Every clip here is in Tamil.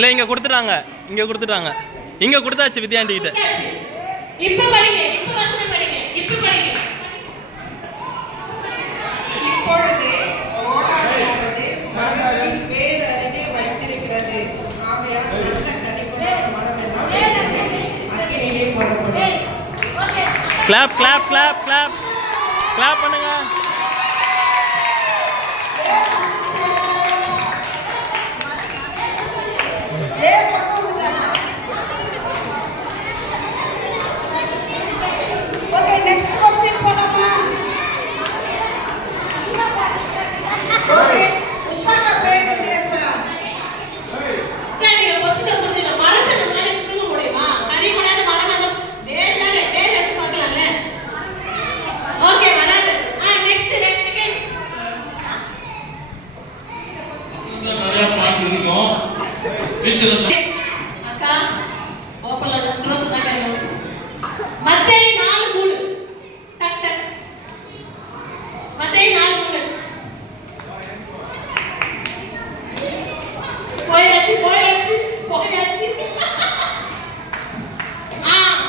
இல்லை இங்கே கொடுத்துட்டாங்க, இங்கே கொடுத்துட்டாங்க, இங்கே கொடுத்தாச்சு வித்யாண்டி கிட்ட. இப்போ படிங்க, இப்போ வசனம் படிங்க, இப்போ படிங்க. இப்பொழுது ஓடாது மரத்தின் வேர் அருகே வைத்திருக்கிறது. ஆகையால் நல்ல கனிகொடாத மரம் எல்லாம் அக்கினியிலே போடப்படும். Clap clap clap clap clap பண்ணுங்க. Okay, next question போலாமா? Okay, உஷாக்கா பேர் பண்ணியாச்சா? சரி, கொஸ்டின் புரிஞ்சுங்க. மரத்தை நம்மளால பிடுங்க முடியுமா? கனி கூடாத மரம் அது வேர் தானே, வேர் எடுத்து பார்க்கலாம்ல. ஓகே, வராது. Next second. நிறைய பாயிண்ட் இருக்கும். டீச்சர் அக்கா ஓபன்ல க்ளோஸ் தான் கேட்கணும். மத்தேயு 4:3 டக் டக். மத்தேயு 4:3 போயாச்சு போயாச்சு போயாச்சு.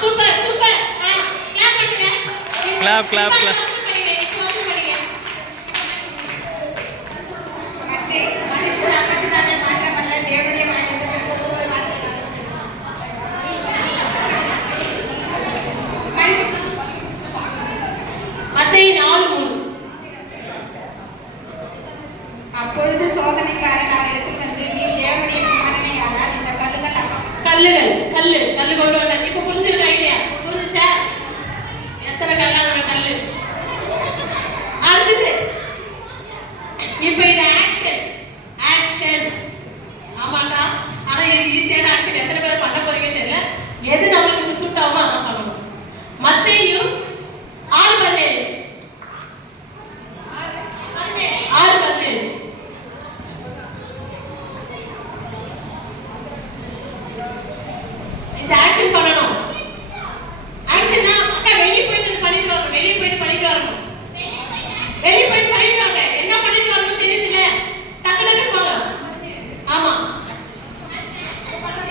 Super super. கிளாப் பண்ணுங்க. Clap clap clap. மனுஷன் அப்பத்தினாலே மாற்றமல்ல, தேவனுடைய வாயிலிருந்து ஒவ்வொரு வார்த்தையும். மத்தேயு 4:3 அப்பொழுது சோதனைக்காரன் அவரிடத்தில் வந்து, நீ தேவனுடைய குமாரனேயானால் இந்த கல்லுகள் கல்லு கொண்டு வர. இப்ப புரிஞ்சுக்கிற ஐடியா புரிஞ்சுச்சா? எத்தனை கல்லாத கல்லு. அடுத்தது இப்ப இது ஆக்ஷன். ஆமாக்கா, ஆனா இது ஈஸியான ஆக்ஷன். எத்தனை பேர் பண்ண போறீங்கன்னு தெரியல. எது நம்மளுக்கு சூட் ஆகுமோ அதான் பண்ணணும். மத்தேயு 6:17 இந்த ஆக்ஷன் பண்ணணும். ஆக்ஷன்னா அக்கா வெளிய போயிட்டு பண்ணிட்டு வரணும். வெளிய போயிட்டு பண்ணிட்டு வரணும். என்ன பண்ணிட்டு வரணும் தெரியுதுல? டக்கு டக்கு போங்க. ஆமா,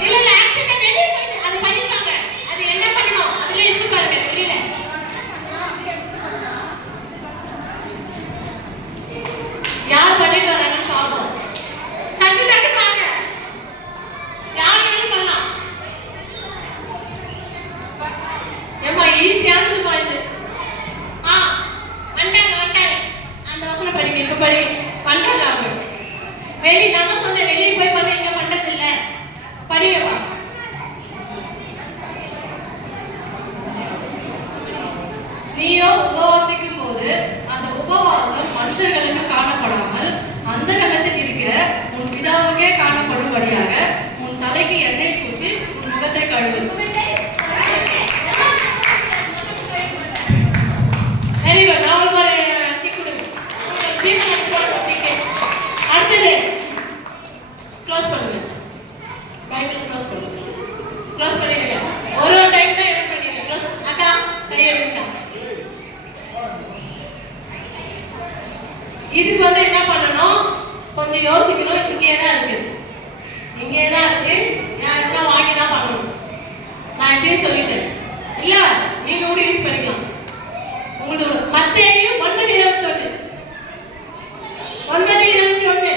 இல்ல ஆக்ஷன்னா வெளிய போயிட்டு அது பண்ணிட்டாங்க. அது என்ன பண்ணணும்? அதுல இருக்கு பாருங்க, தெரியல. யார் பண்ணிட்டு வராங்கன்னு பாப்போம். டக்கு டக்கு பாருங்க. யார் வேணும் பண்ணலாம். ஏமா ஈஸியானது பாருங்க. வந்தாங்க. அந்த வசனம் படிங்க, இப்ப படி. பண்றாங்க அவங்க. நம்ம சொன்ன வெளியே போய் பண்ண இங்க பண்றது இல்ல. படிங்கப்பா. நீயோ உபவாசிக்கும் போது அந்த உபவாசம் மனுஷர்களுக்கு காணப்படாமல் அந்த கணத்தில் இருக்கிற உன் பிதாவுக்கே காணப்படும்படியாக உன் தலைக்கு எண்ணெய் பூசி உன் முகத்தை கழுவு. Very good. நான் ஒரு டிக் கொடுங்க. அடுத்தது க்ளோஸ் பண்ணுங்க. பைபிள் க்ளோஸ் பண்ணுங்க. க்ளோஸ் பண்ணிடுங்க. ஒரு டைம் தான் எடுத்து பண்ணீங்க. க்ளோஸ். அக்கா கை எடுங்க. இதுக்கு வந்து என்ன பண்ணணும்? கொஞ்சம் யோசிக்கணும். இங்கே தான் இருக்கு. யாருன்னா வாங்கி தான் பண்ணணும். நான் எப்பயும் சொல்லிட்டேன் இல்ல, நீங்க கூட யூஸ் பண்ணிக்கலாம். உங்களுக்கு மத்தேயு 9:21 மத்தேயு 9:21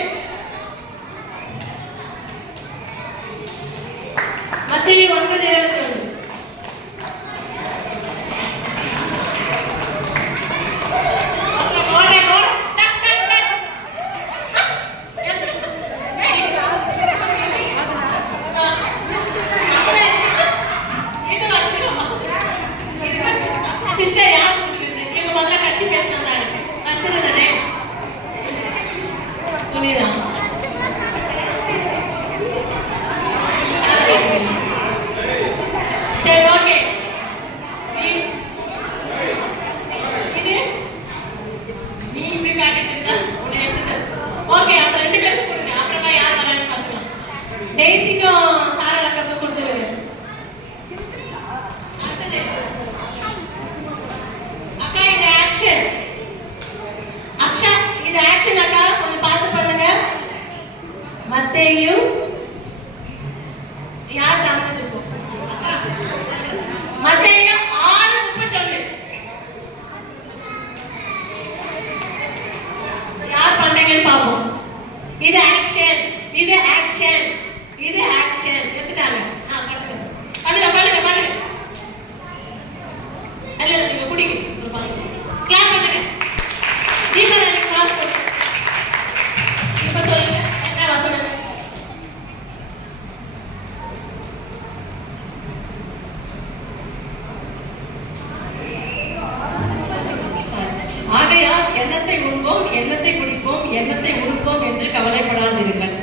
சரி, ஓகே. இது நீ இப்படி காட்டிட்டு இருந்தா உன்னை எடுத்துட்டு. ஓகே, அப்ப 2 பேருக்கு கொடுங்க. அப்புறமா யார் வரான்னு பார்க்கலாம். டெய்ஸிக்கும் சாரலக்காவுக்கும் கொடுத்துருங்க. அடுத்தது அக்கா, இது ஆக்ஷன். இது ஆக்ஷன் அக்கா, கொஞ்சம் பார்த்து பண்ணுங்க. மத்தேயு எண்ணத்தை உண்போம், எண்ணத்தை குடிப்போம், எண்ணத்தை உடுப்போம் என்று கவலைப்படாதிருங்கள்.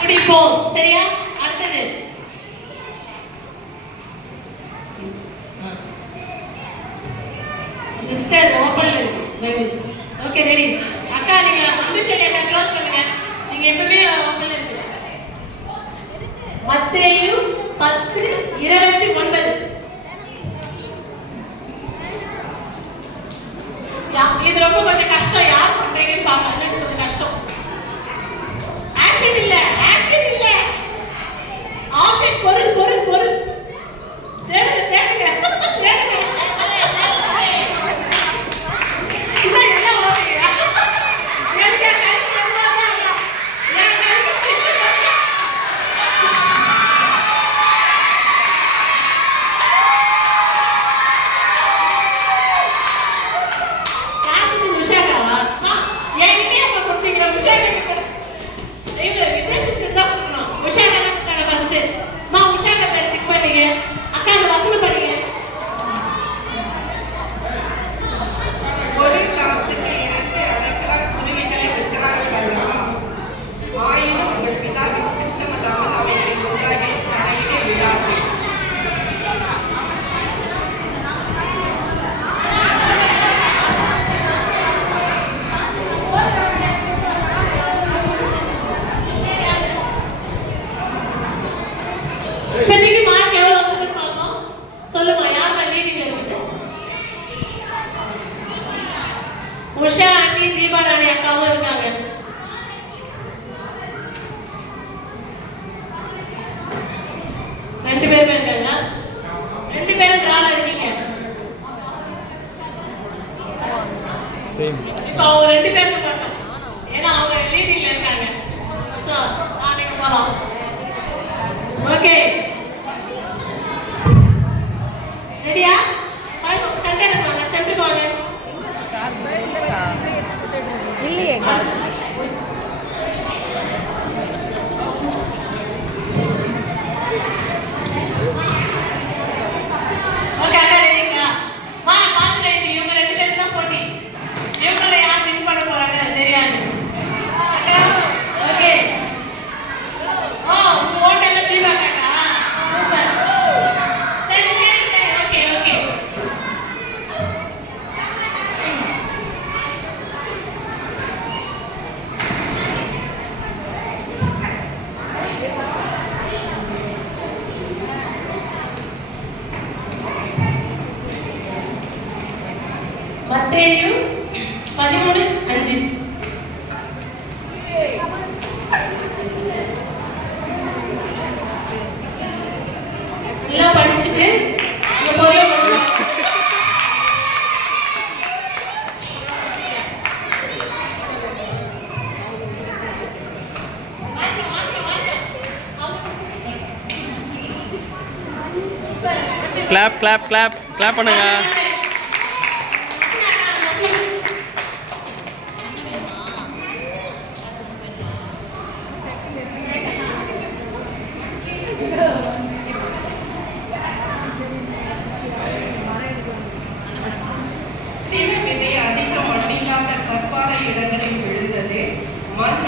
குடிப்போம். சரியா? அடுத்தது சிஸ்டர் ஓப்பன்ல இருக்கு பைபிள். Okay ready? அக்கா நீங்க அம்பிச்சலி அக்கா க்ளோஸ் பண்ணுங்க. நீங்க எப்பவுமே ஓப்பன்ல இருக்கு. மத்தேயு 10:29. இது ரொம்ப கொஞ்சம் கஷ்டம். யார் பண்றீங்கன்னு பாக்கலாம். அது கொஞ்சம் கஷ்டம். ஆக்ஷன் இல்ல, ஆக்ஷன் இல்ல. ஆப்ஜெக்ட் பொருள் பொருள் பொருள். தேடுங்க தேடுங்க தேடுங்க. இல்ல இல்ல ஓடுங்க. எனக்கு கரெக்ட் எவ்வளவு தான். நான் கரெக்ட் உஷாக்காவா? என்கிட்டே அப்ப கொடுத்தீங்க உஷாக்கா. இல்ல வித்யா சிஸ்டர் தான் கொடுக்கணும். உஷாக்கா தான் கொடுத்தாங்க ஃபர்ஸ்ட். உஷாக்கா பேர் டிக் பண்ணீங்க. அக்கா அந்த வசனம் படிங்க. ஒரு காசுக்கு 2 அடைக்கலார் குருவிகளை விற்கிறார்கள் அல்லவா? ஆயினும் உங்கள் பிதாவின் சித்தமல்லாமல் அவைகளை ஒன்றாகிலும் கரையிலே விடாது. இப்போதைக்கு மார்க் எவ்வளவு வந்திருக்குன்னு பார்ப்போம். சொல்லுமா யார் லீடிங்ல இருக்குது? உஷா ஆண்டி, தீபா ராணி அக்காவும் இருக்காங்க. ரெண்டு பேரும் இருக்காங்களா? 2 பேரும் டிரால இருக்கீங்க. இப்போ அவங்க 2 பேரும் மட்டும், ஏன்னா அவங்க லீடிங்ல இருக்காங்க. ஸோ நீங்க போகலாம். ஓகே ரெடியா? சென்டர் வாங்க, சென்டருக்கு வாங்க. இல்லையே காசு. ஓகே அக்கா ரெடிங்களா? பாத்துல இவங்க 2 பேரும் தான் போட்டி. இவங்கள யார் வின் பண்ண போறாங்க தெரியாது. அக்கா ஓகே. உங்க ஓட்டெல்லாம் தீபாக்கா. சூப்பர். சரி சரி சரி. Okay okay. மத்தேயு 13:5. எல்லாம் படிச்சுட்டு இந்த பொருளை கொண்டு வாங்க. கிளாப் கிளாப் கிளாப் கிளாப் பண்ணுங்க. சிறு விதை அதிக மண்ணில்லாத கற்பாறை இடங்களில் விழுந்தது. மண்